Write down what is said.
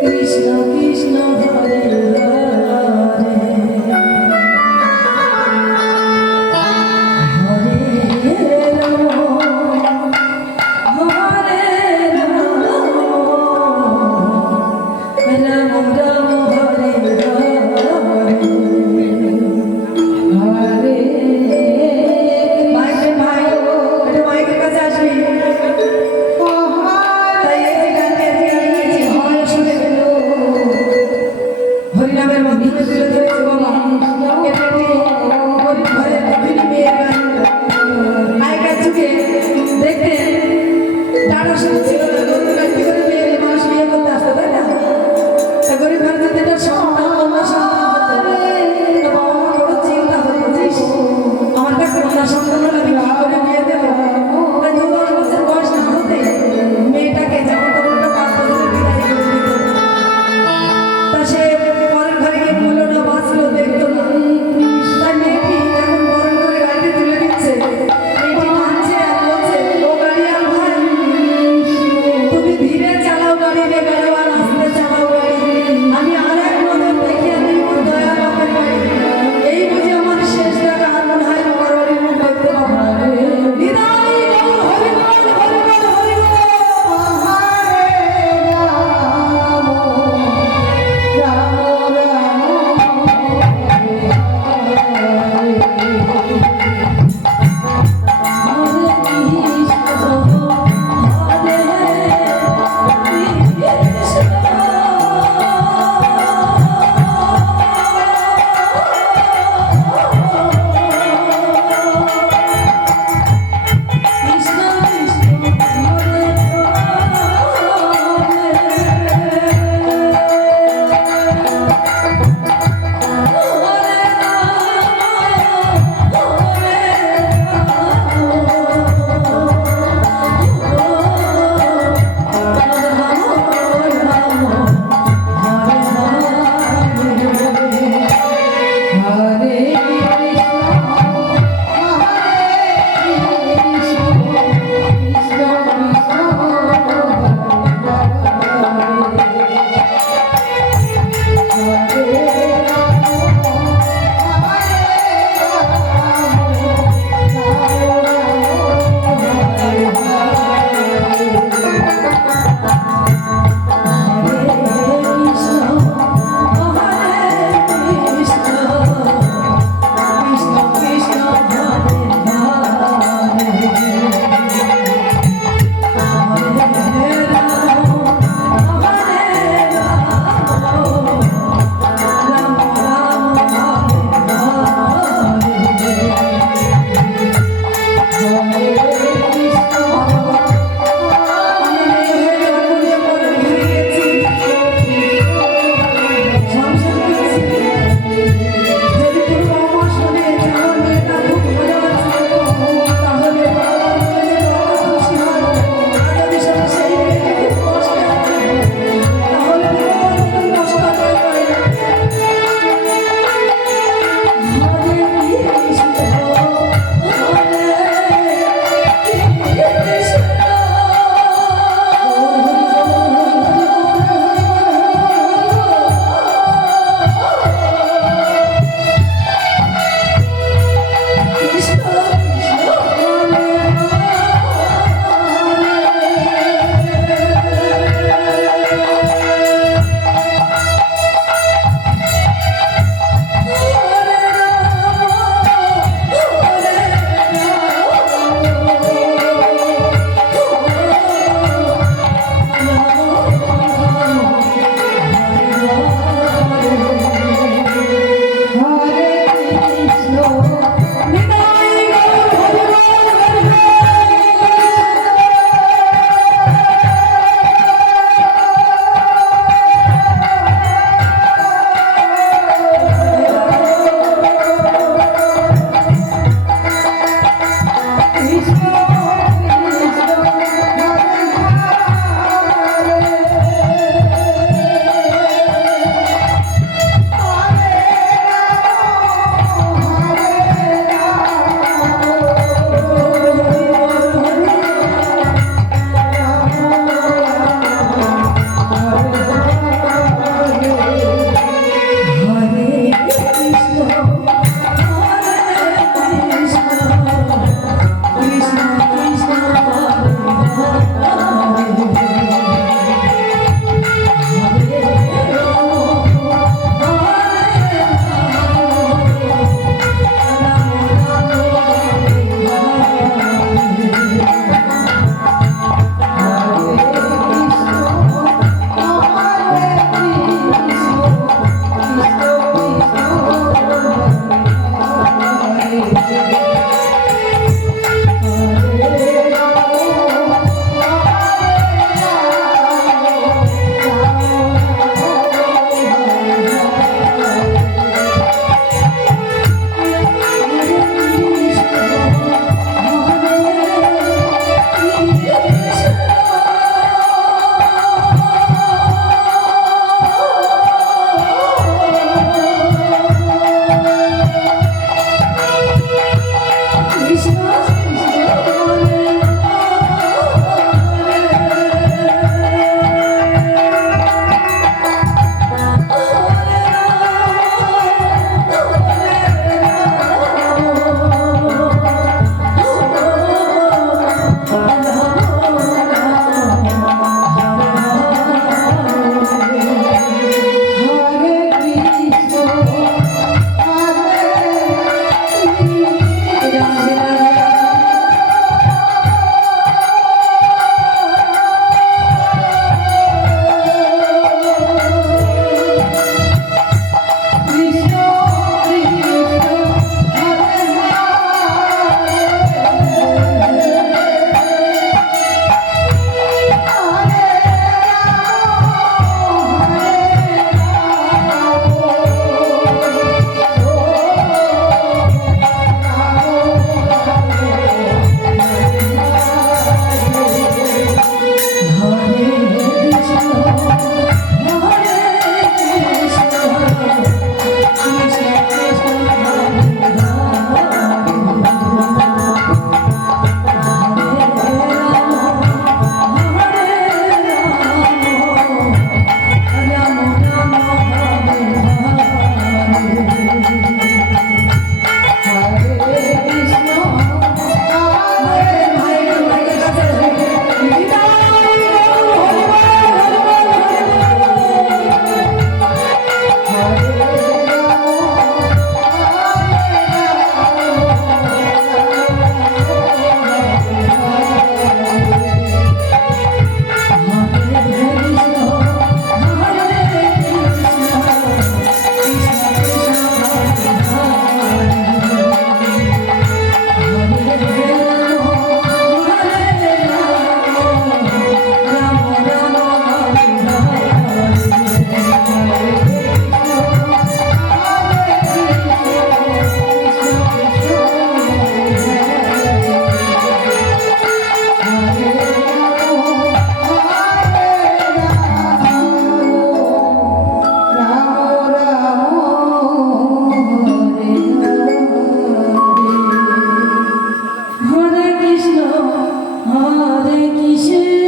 কৃষ্ণ কৃষ্ণ হরে হরে। হরিনামের মাধ্যমে তুলে Jésus.